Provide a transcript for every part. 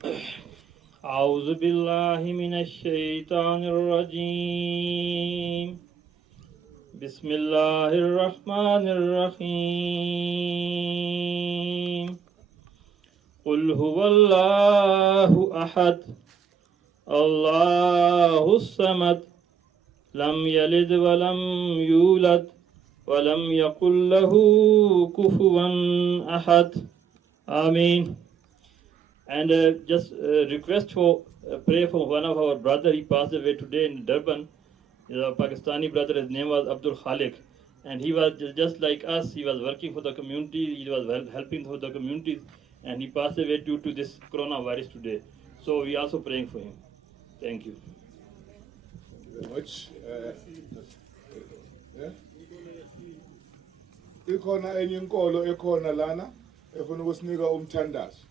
أعوذ بالله من الشيطان الرجيم بسم الله الرحمن الرحيم قل هو الله أحد الله الصمد لم يلد ولم يولد ولم يكن له كفوا أحد آمين. And just request for pray for one of our brother. He passed away today in Durban. A Pakistani brother. His name was Abdulkhaliq, and he was just like us. He was working for the community. He was helping for the communities, and he passed away due to this coronavirus today. So we also praying for him. Thank you. Thank you very much. Ikhona enye inkolo ekhona lana efuna ukusinika umthandazo.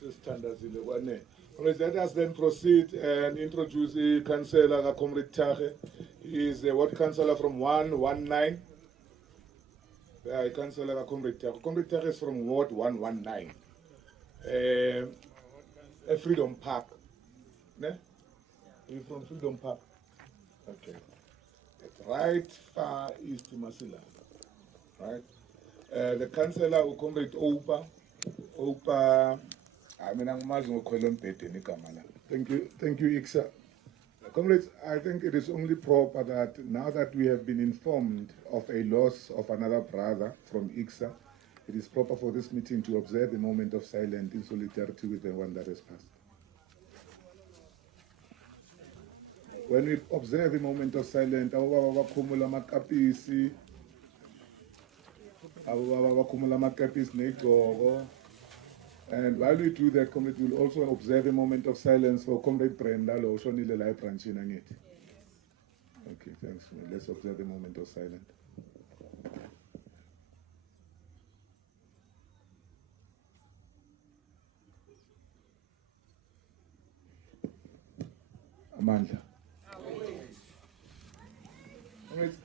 Sisithandazile kwanele. Let us then proceed and introduce the councillor Comrade Tahe. He is a ward councillor from 119. Councillor Comrade Tahe. Comrade Tahe is from Ward 119. A Freedom Park. Ne? Are you from Freedom Park? Okay. Right far east Masila. Right? The councillor Comrade Opa. Thank you, Iksa. Comrades, I think it is only proper that now that we have been informed of a loss of another brother from Iksa, it is proper for this meeting to observe a moment of silence in solidarity with the one that has passed. When we observe a moment of silence, and while we do that, comrade, we'll also observe a moment of silence for Comrade Brenda Loshonile Lai Pranchinangit. Okay, thanks. Let's observe a moment of silence. Amanda.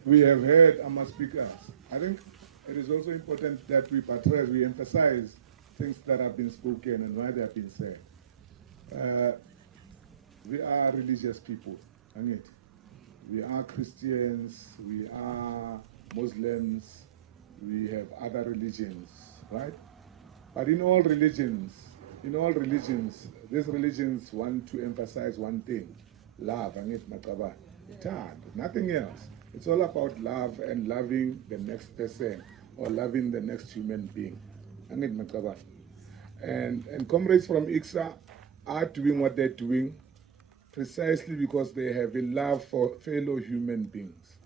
We have heard our speakers. I think it is also important that we buttress, we emphasize things that have been spoken and why they have been said. We are religious people, isn't it? We are Christians, we are Muslims, we have other religions, right? But in all religions, these religions want to emphasize one thing: love, isn't it, Makaba? Nothing else. It's all about love and loving the next person or loving the next human being. And comrades from ICSA are doing what they're doing precisely because they have a love for fellow human beings.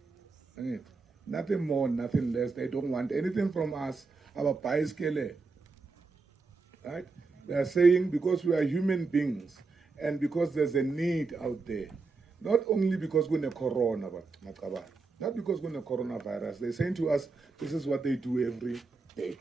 Nothing more, nothing less. They don't want anything from us. Our paiskele. Right? They are saying because we are human beings and because there's a need out there, not only because we're in a corona, not because we're in a coronavirus. They're saying to us, this is what they do every day.